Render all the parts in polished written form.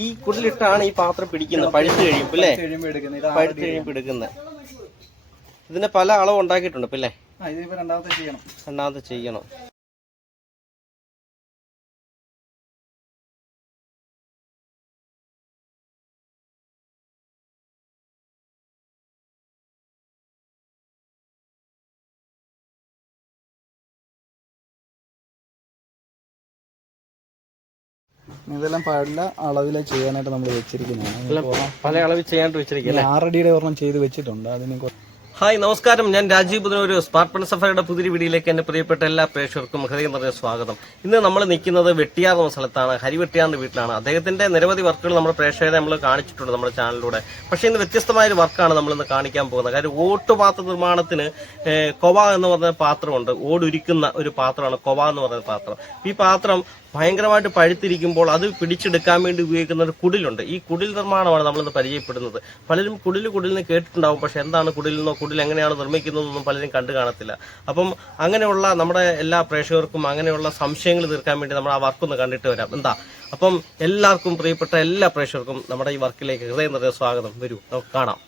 ഈ കുടിലിട്ടാണ് ഈ പാത്രം പിടിക്കുന്നത്, പഴുത്ത് കഴിയുമ്പോൾ അല്ലേ? പഴുത്ത് കഴിയുമ്പോൾ എടുക്കുന്നത്. ഇതിന് പല അളവ് ഉണ്ടാക്കിയിട്ടുണ്ട് ഇപ്പം അല്ലേ? രണ്ടാമത്തെ ചെയ്യണം. ഇതെല്ലാം പല അളവിൽ ചെയ്യാനായിട്ട് നമ്മൾ വെച്ചിരിക്കുന്നതാണ്. പല അളവിൽ ചെയ്യാനായിട്ട് വെച്ചിരിക്കുന്നത്. 6 അടിയുടെ ഒരെണ്ണം ചെയ്ത് വെച്ചിട്ടുണ്ട്. അതിന് ഹായ്, നമസ്കാരം. ഞാൻ രാജീവ് പുതിനൊരു സ്മാർട്ട് പണി സഫാരിയുടെ പുതിയ വീഡിയോയിലേക്ക് എന്റെ പ്രിയപ്പെട്ട എല്ലാ പ്രേക്ഷകർക്കും ഹൃദയം നിറഞ്ഞ സ്വാഗതം. ഇന്ന് നമ്മൾ നിൽക്കുന്നത് വെട്ടിയാർ എന്ന സ്ഥലത്താണ്. ഹരിവെട്ടിയാറിന്റെ വീട്ടിലാണ്. അദ്ദേഹത്തിന്റെ നിരവധി വർക്കുകൾ നമ്മുടെ പ്രേക്ഷകരെ നമ്മൾ കാണിച്ചിട്ടുണ്ട് നമ്മുടെ ചാനലിലൂടെ. പക്ഷേ ഇന്ന് വ്യത്യസ്തമായ ഒരു വർക്കാണ് നമ്മളിന്ന് കാണിക്കാൻ പോകുന്നത്. കാര്യം ഓട്ടുപാത്ര നിർമ്മാണത്തിന് കൊവ എന്ന് പറഞ്ഞ പാത്രമുണ്ട്. ഓടുരുക്കുന്ന ഒരു പാത്രമാണ് കൊവ എന്ന് പറയുന്ന പാത്രം. ഈ പാത്രം ഭയങ്കരമായിട്ട് പഴുത്തിരിക്കുമ്പോൾ അത് പിടിച്ചെടുക്കാൻ വേണ്ടി ഉപയോഗിക്കുന്ന ഒരു കുടിലുണ്ട്. ഈ കുടിൽ നിർമ്മാണമാണ് നമ്മളിന്ന് പരിചയപ്പെടുന്നത്. പലരും കുടിലിന് കേട്ടിട്ടുണ്ടാവും. പക്ഷെ എന്താണ് കുടിലെന്നോ കുടിൽ എങ്ങനെയാണ് നിർമ്മിക്കുന്നതെന്നൊന്നും പലരും കണ്ടു കാണത്തില്ല. അപ്പം അങ്ങനെയുള്ള നമ്മുടെ എല്ലാ പ്രേക്ഷകർക്കും അങ്ങനെയുള്ള സംശയങ്ങൾ തീർക്കാൻ വേണ്ടി നമ്മൾ ആ വർക്കൊന്ന് കണ്ടിട്ട് വരാം. എന്താ അപ്പം എല്ലാവർക്കും, പ്രിയപ്പെട്ട എല്ലാ പ്രേക്ഷകർക്കും നമ്മുടെ ഈ വർക്കിലേക്ക് ഹൃദയം നിറഞ്ഞ സ്വാഗതം. വരൂ, നമുക്ക് കാണാം.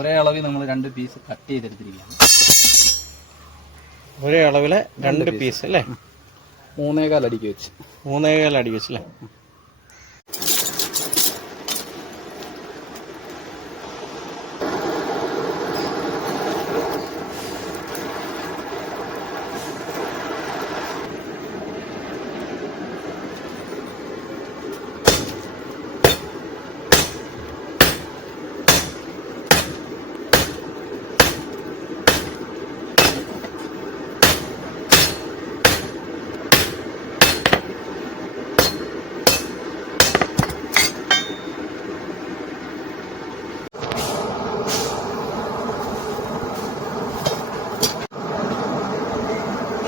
ഒരേ അളവിൽ നമ്മൾ 2 പീസ് കട്ട് ചെയ്തെടുത്തിരിക്കുകയാണ്. ഒരേ അളവിലെ 2 പീസ് അല്ലേ? 3.25 അടിക്ക് വെച്ച്. 3.25 അടി വെച്ചല്ലേ?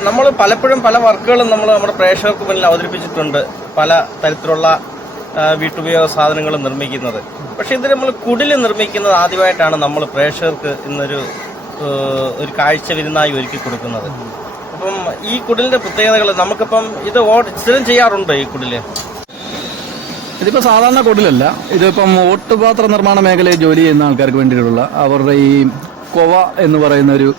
നമ്മൾ പലപ്പോഴും പല വർക്കുകളും നമ്മൾ നമ്മുടെ പ്രേക്ഷകർക്ക് മുന്നിൽ അവതരിപ്പിച്ചിട്ടുണ്ട്. പല തരത്തിലുള്ള വീട്ടുപയോഗ സാധനങ്ങൾ നിർമ്മിക്കുന്നത്. പക്ഷെ ഇത് നമ്മൾ കുടില് നിർമ്മിക്കുന്നത് ആദ്യമായിട്ടാണ് നമ്മൾ പ്രേക്ഷകർക്ക് ഇന്നൊരു കാഴ്ച വിരുന്നായി ഒരുക്കി കൊടുക്കുന്നത്. അപ്പം ഈ കുടിലിന്റെ പ്രത്യേകതകൾ നമുക്കിപ്പം ഇത് സ്ഥിരം ചെയ്യാറുണ്ട്. ഈ കുടില് ഇതിപ്പോൾ സാധാരണ കുടിലല്ല. ഇതിപ്പം ഓട്ടുപാത്ര നിർമ്മാണ മേഖലയിൽ ജോലി ചെയ്യുന്ന ആൾക്കാർക്ക് വേണ്ടിയിട്ടുള്ള അവരുടെ ഈ കൊവ എന്ന് പറയുന്ന ഒരു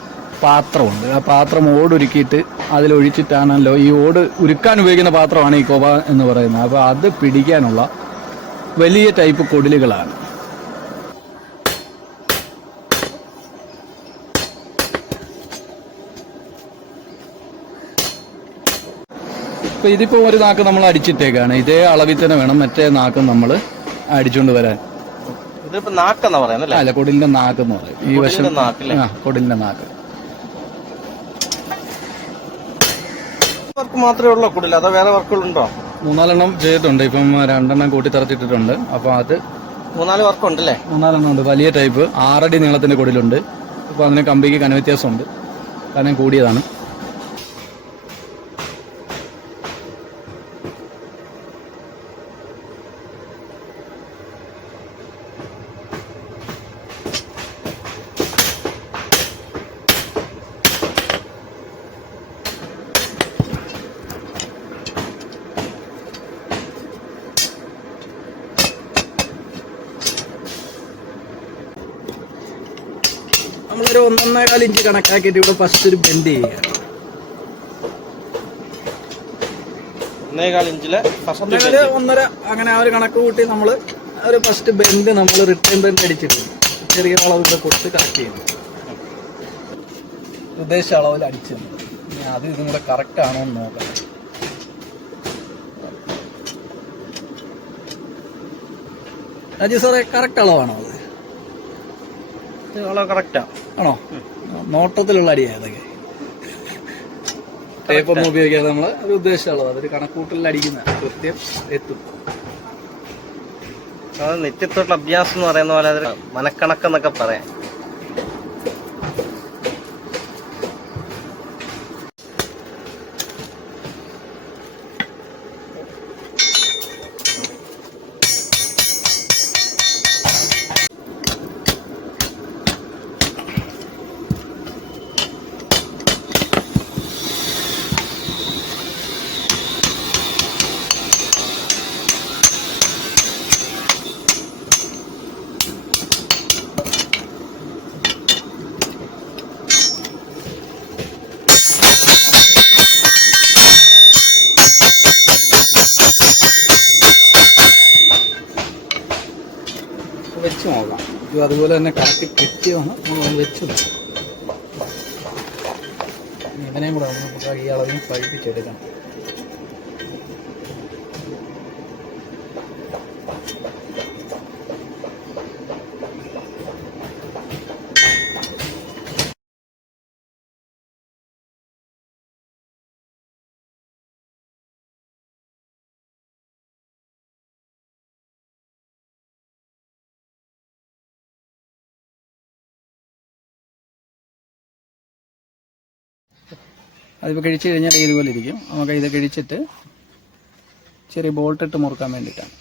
പാത്രമുണ്ട്. ആ പാത്രം ഓടുരുക്കിയിട്ട് അതിലൊഴിച്ചിട്ടാണല്ലോ ഈ ഓട് ഉരുക്കാൻ ഉപയോഗിക്കുന്ന പാത്രമാണ് ഈ കൊവ എന്ന് പറയുന്നത്. അപ്പോൾ അത് പിടിക്കാനുള്ള വലിയ ടൈപ്പ് കുടിലുകളാണ്. ഇപ്പൊ ഇതിപ്പോ ഒരു നാക്ക് നമ്മൾ അടിച്ചിട്ടേക്കാണ്. ഇതേ അളവിൽ തന്നെ വേണം മറ്റേ നാക്ക് നമ്മൾ അടിച്ചുകൊണ്ട് വരാൻ. ഇതിപ്പോ നാക്കെന്നാ പറയുന്നത്? അല്ല, കുടിലിന്റെ നാക്ക് എന്ന് പറയും. ഈ വശം കുടിലിന്റെ നാക്ക്. വർക്ക് മാത്രമേ ഉള്ളൂ കുടിൽ, അതോ വേറെ വർക്കുകളുണ്ടോ? 3-4 ചെയ്തിട്ടുണ്ട്. ഇപ്പം 2 കൂട്ടിത്തറച്ചിട്ടിട്ടുണ്ട്. അപ്പൊ അത് 3-4 വർക്കുണ്ടല്ലേ? 3-4 ഉണ്ട്. വലിയ ടൈപ്പ് 6 അടി നീളത്തിന്റെ കുടിലുണ്ട്. ഇപ്പൊ അതിന് കമ്പിക്ക് കനവ്യത്യാസമുണ്ട്, കാരണം കൂടിയതാണ്. നമ്മളൊരു 1.25 ഇഞ്ച് കണക്കാക്കിയിട്ട് ഇവിടെ ഫസ്റ്റ് ഒരു ബെൻഡ് ചെയ്യുക. 1.25 ഇഞ്ചില് 1.5 അങ്ങനെ ആ ഒരു കണക്ക് കൂട്ടി നമ്മൾ ഒരു ഫസ്റ്റ് ബെൻഡ് നമ്മൾ റിട്ടേൺ ബെൻഡ് അടിച്ചിട്ടുണ്ട്. ചെറിയ അളവിൽ കൊടുത്ത് കറക്റ്റ് ചെയ്യുന്നു. ഉദ്ദേശിച്ച അളവിൽ അടിച്ചു. അത് ഇതും കൂടെ കറക്റ്റ് ആണോ എന്ന് നോക്കാം. രാജീവ് സാറേ, കറക്റ്റ് അളവാണോ അത്? കറക്റ്റാ ആണോ? നോട്ടത്തിലുള്ള അടിയാണ് അതൊക്കെ. ടേപ്പൊന്നും ഉപയോഗിക്കാതെ നമ്മൾ ഒരു ഉദ്ദേശിച്ച അളവ്, അതൊരു കണക്കൂട്ടലിൽ അടിക്കുന്ന കൃത്യം എത്തും. നിത്യത്തോട്ടുള്ള അഭ്യാസം എന്ന് പറയുന്ന പോലെ അതൊരു മനക്കണക്കെന്നൊക്കെ പറയാം. വെച്ച് നോക്കാം. ഇത് അതുപോലെ തന്നെ കറക്റ്റ് കിട്ടിയതാണ് നമ്മൾ വെച്ച് നോക്കാം. ഇതിനെയും കൂടെ നമുക്ക് ഈ അളവിന് പഴിപ്പിച്ചെടുക്കണം. അതിപ്പോൾ കഴിച്ച് കഴിഞ്ഞാൽ ഇതുപോലെ ഇരിക്കും. നമുക്ക് ഇത് കഴിച്ചിട്ട് ചെറിയ ബോൾട്ട് ഇട്ട് മുറുക്കാൻ വേണ്ടിയിട്ടാണ്.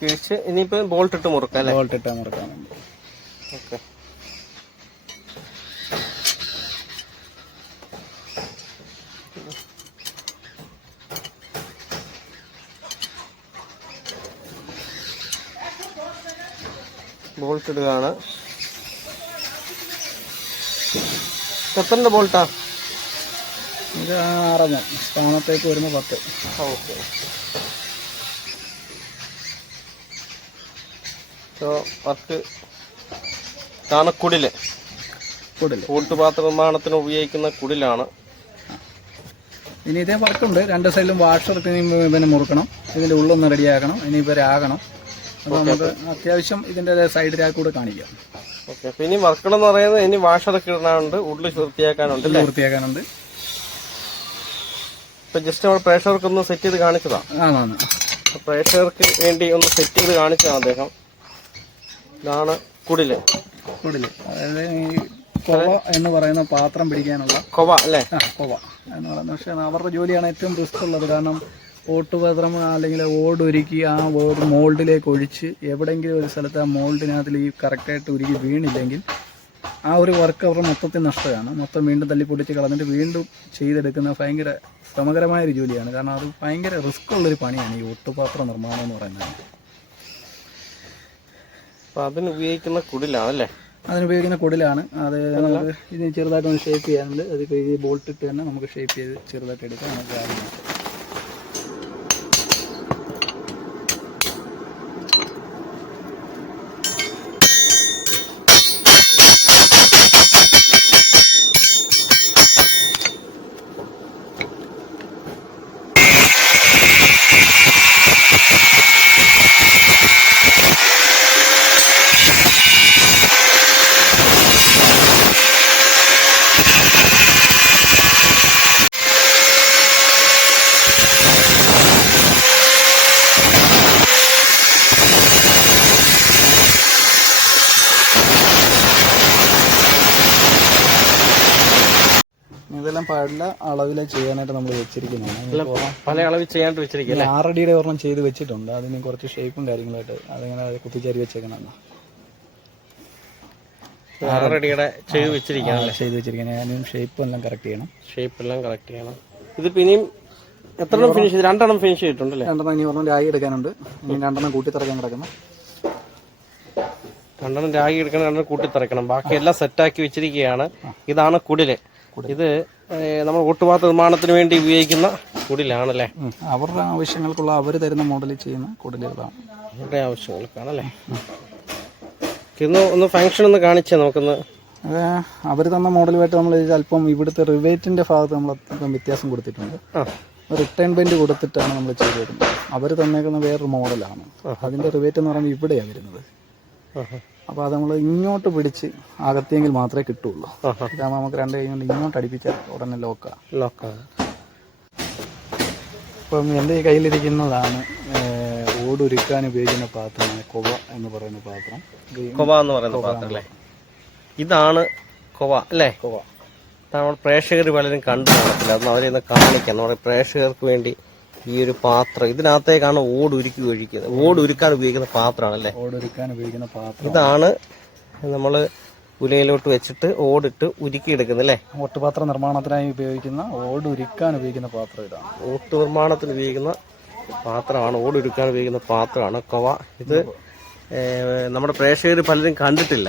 കഴിച്ച് ഇനിയിപ്പോൾ ബോൾട്ട് ഇട്ട് മുറുക്കാം അല്ലേ? ബോൾട്ട് ഇട്ട് മുറുക്കാൻ വേണ്ടി. ഓക്കെ. ബോൾട്ട് ഇടുകയാണ്. എത്ര ബോൾട്ടാ? ഇത് 6 സ്ഥാനത്തേക്ക് വരുന്ന 10. ഓക്കെ. വർക്ക് ഇതാണ് കുടില്. കൂട്ടുപാത്ര നിർമ്മാണത്തിന് ഉപയോഗിക്കുന്ന കുടിലാണ്. ഇനി ഇതേ വർക്കുണ്ട്. 2 സൈഡിലും വാഷർ പിന്നെ മുറുക്കണം. ഇതിന്റെ ഉള്ളൊന്ന് റെഡിയാക്കണം. ഇനിയിപ്പോൾ രാകണം. അപ്പോൾ നമുക്ക് അത്യാവശ്യം ഇതിന്റെ സൈഡ് രാക്ക് കൂടെ കാണിക്കാം. ഓക്കെ. അപ്പൊ ഇനി വർക്കുകളെന്ന് പറയുന്നത് ഇനി വാഷറൊക്കെ ഇടാനുണ്ട്, ഉള്ളിൽ വൃത്തിയാക്കാനുണ്ട്. വൃത്തിയാക്കാനുണ്ട്. ഇപ്പൊ ജസ്റ്റ് നമ്മൾ പ്രേക്ഷകർക്ക് ഒന്ന് സെറ്റ് ചെയ്ത് കാണിച്ചതാ. പ്രേക്ഷകർക്ക് വേണ്ടി ഒന്ന് സെറ്റ് ചെയ്ത് കാണിച്ചതാണ് അദ്ദേഹം. ഇതാണ് കുടില്. അതായത് ഈ കൊവ എന്ന് പറയുന്ന പാത്രം പിടിക്കാനുള്ള കൊവ അല്ലേ? കൊവ എന്ന് പറയുന്നത്. പക്ഷെ അവരുടെ ജോലിയാണ് ഏറ്റവും റിസ്ക് ഉള്ളത്. കാരണം ഓട്ടുപാത്രം അല്ലെങ്കിൽ ഓടൊരുക്കി ആ ഓട് മോൾഡിലേക്ക് ഒഴിച്ച് എവിടെയെങ്കിലും ഒരു സ്ഥലത്ത് ആ മോൾഡിനകത്തിൽ ഈ കറക്റ്റായിട്ട് ഉരുക്കി വീണില്ലെങ്കിൽ ആ ഒരു വർക്ക് അവരുടെ മൊത്തത്തിൽ നഷ്ടമാണ്. മൊത്തം വീണ്ടും തല്ലിപ്പൊട്ടിച്ച് കളഞ്ഞിട്ട് വീണ്ടും ചെയ്തെടുക്കുന്ന ഭയങ്കര ശ്രമകരമായൊരു ജോലിയാണ്. കാരണം അത് ഭയങ്കര റിസ്ക് ഉള്ളൊരു പണിയാണ് ഈ ഒട്ടുപാത്ര നിർമ്മാണം എന്ന് പറയുന്നത്. അപ്പോൾ അതിനുപയോഗിക്കുന്ന കുടിലാണല്ലേ? അതിനുപയോഗിക്കുന്ന കുടിലാണ്. അത് നമുക്ക് ഇതിന് ചെറുതായിട്ടൊന്ന് ഷേപ്പ് ചെയ്യാനുണ്ട്. അത് ഈ ബോൾട്ട് ഇട്ട് തന്നെ നമുക്ക് ഷേപ്പ് ചെയ്ത് ചെറുതായിട്ട് എടുക്കാം. നമുക്ക് ആദ്യം ഇതെല്ലാം പല അളവിൽ ചെയ്യാനായിട്ട് നമ്മൾ വെച്ചിരിക്കുന്നതാണ്. പല അളവിൽ ചെയ്യാനായിട്ട് വെച്ചിരിക്കുന്നത്. 6 അടിയുടെ ഒരെണ്ണം ചെയ്ത് വെച്ചിട്ടുണ്ട്. അതിന് കുറച്ച് ഷേപ്പും കാര്യങ്ങളായിട്ട് അതിങ്ങനെ കുത്തിച്ചേരി വെച്ചേക്കണം. 6 അടിയുടെ ചെയ്ത് വെച്ചിരിക്കുകയാണ്. അതിനും ഷേപ്പ് എല്ലാം കറക്റ്റ് ചെയ്യണം. ഇതിപ്പോ ഇനിയും എത്ര ഫിനിഷ്? 2 ഫിനിഷ് ചെയ്തിട്ടുണ്ടല്ലേ? 2 ഇനി ഒരെണ്ണം രാഗി എടുക്കാനുണ്ട്. ഇനി 2 കൂട്ടിത്തിറക്കാൻ കിടക്കുന്നു. 2 രാഗി എടുക്കണം, 2 കൂട്ടിത്തിറക്കണം. ബാക്കി എല്ലാം സെറ്റാക്കി വെച്ചിരിക്കുകയാണ്. ഇതാണ് കുടില്. ഇത് നമ്മൾ ഒട്ടുപാത്ര നിർമ്മാണത്തിന് വേണ്ടി ഉപയോഗിക്കുന്ന കുടിലാണല്ലേ? അവരുടെ ആവശ്യങ്ങൾക്കുള്ള അവർ തരുന്ന മോഡലിൽ ചെയ്യുന്ന കുടിലുകളാണ്. അവരുടെ ആവശ്യങ്ങൾക്കാണല്ലേ? ഒന്ന് ഫംഗ്ഷൻ ഒന്ന് കാണിച്ചേ നമുക്കൊന്ന്. അവർ തന്ന മോഡലുമായിട്ട് നമ്മൾ അല്പം ഇവിടുത്തെ റിവേറ്റിന്റെ ഭാഗത്ത് നമ്മൾ അല്പം വ്യത്യാസം കൊടുത്തിട്ടുണ്ട്. റിട്ടേൺ ബെൻഡ് കൊടുത്തിട്ടാണ് നമ്മൾ ചെയ്തു വരുന്നത്. അവർ തന്നേക്കുന്ന വേറൊരു മോഡലാണ്. അതിന്റെ റിവേറ്റ് എന്ന് പറയുമ്പോൾ ഇവിടെയാണ് വരുന്നത്. അപ്പോൾ അത് നമ്മൾ ഇങ്ങോട്ട് പിടിച്ച് അകത്തിയെങ്കിൽ മാത്രമേ കിട്ടുള്ളൂ. ഇതാകുമ്പോൾ നമുക്ക് 2 കൈ കൊണ്ട് ഇങ്ങോട്ട് അടിപ്പിച്ചാൽ ഉടനെ ലോക്കാണ്. ഇപ്പം എൻ്റെ ഈ കയ്യിലിരിക്കുന്നതാണ് ഓടുരുക്കാൻ ഉപയോഗിക്കുന്ന പാത്രമാണ് കൊവ എന്ന് പറയുന്ന പാത്രം. അല്ലേ? ഇതാണ് കൊവ അല്ലേ? നമ്മൾ പ്രേക്ഷകർ പലരും കണ്ടു കാണത്തില്ല. അതൊന്നും അവരെയൊന്ന് കാണിക്കാം. നമ്മുടെ പ്രേക്ഷകർക്ക് വേണ്ടി ഈ ഒരു പാത്രം ഇതിനകത്തേക്കാണ് ഓടുരുക്കാൻ ഉപയോഗിക്കുന്ന പാത്രമാണല്ലേ? ഓടുരുക്കാൻ ഉപയോഗിക്കുന്ന പാത്രം ഇതാണ് നമ്മൾ ഉലയിലോട്ട് വെച്ചിട്ട് ഓടിട്ട് ഉരുക്കിയെടുക്കുന്നല്ലേ? ഓട്ടുപാത്ര നിർമ്മാണത്തിനായി ഉപയോഗിക്കുന്ന ഓടുരുക്കാൻ ഉപയോഗിക്കുന്ന പാത്രം ഇതാണ്. ഓട്ട് നിർമ്മാണത്തിന് ഉപയോഗിക്കുന്ന പാത്രമാണ്, ഓടുരുക്കാൻ ഉപയോഗിക്കുന്ന പാത്രമാണ് കൊവ. ഇത് നമ്മുടെ പ്രേക്ഷകർ പലരും കണ്ടിട്ടില്ല.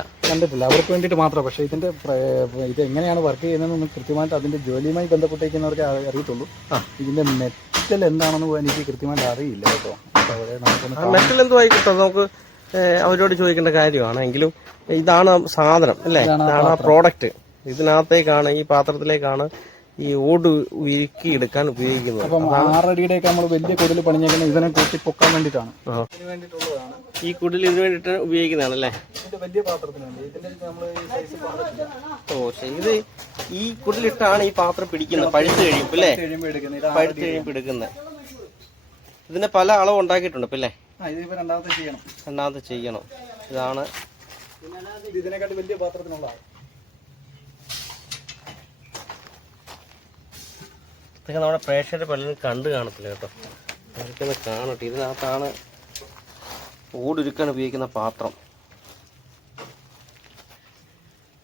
അവർക്ക് വേണ്ടിയിട്ട് മാത്രം. പക്ഷേ ഇത് എങ്ങനെയാണ് വർക്ക് ചെയ്യുന്നതെന്ന് കൃത്യമായിട്ട് അതിന്റെ ജോലിയുമായി ബന്ധപ്പെട്ടിരിക്കുന്നവർക്ക് അറിയത്തുള്ളൂ. ഇതിന്റെ മെറ്റൽ എന്താണെന്ന് എനിക്ക് കൃത്യമായിട്ട് അറിയില്ല കേട്ടോ. മെറ്റൽ എന്തുമായി കിട്ടും? നമുക്ക് അവരോട് ചോദിക്കേണ്ട കാര്യമാണ്. എങ്കിലും ഇതാണ് സാധനം അല്ലേ, ഇതാണ് ആ പ്രോഡക്റ്റ്. ഇതിനകത്തേക്കാണ്, ഈ പാത്രത്തിലേക്കാണ് ഈ ഓട് ഉരുക്കി എടുക്കാൻ ഉപയോഗിക്കുന്നത്. അപ്പം 6 അടിയുടെ ഒക്കെ നമ്മൾ വലിയ കുടിൽ പണിഞ്ഞേക്കുന്നത് ഇതിനെ കൂട്ടി പൊക്കാൻ വേണ്ടിയിട്ടാണ്. ഇതിന് വേണ്ടിയിട്ടുള്ളതാണ് ഈ കുടിൽ, ഇതിന് വേണ്ടിയിട്ട് ഉപയോഗിക്കുന്നതാണല്ലേ. ഇതിന്റെ വലിയ പാത്രത്തിന് വേണ്ടി ഇതിന്റെ നമ്മൾ ഈ സൈസ് പാത്രത്തില്ല. ഓ ശരി, ഇത് ഈ കുടിലിട്ടാണ് ഈ പാത്രം പിടിക്കുന്നത് പഴുത്ത് കഴിയുമ്പോൾ അല്ലേ, പഴുത്ത് കഴിയുമ്പോൾ എടുക്കുന്നത്. ഇതിന് പല അളവ് ഉണ്ടാക്കിയിട്ടുണ്ട് ഇപ്പം അല്ലേ. ഇതിപ്പോ രണ്ടാമത്തെ ചെയ്യണം. ഇതാണ് ഇതിനെക്കാട്ടി വലിയ പാത്രത്തിനുള്ളതാണ്. ഇതൊക്കെ നമ്മുടെ പ്രേക്ഷകരെ പലരും കണ്ടു കാണത്തില്ല കേട്ടോ, അവർക്കൊന്ന് കാണട്ടെ. ഇതിനകത്താണ് ഓടുരുക്കാൻ ഉപയോഗിക്കുന്ന പാത്രം.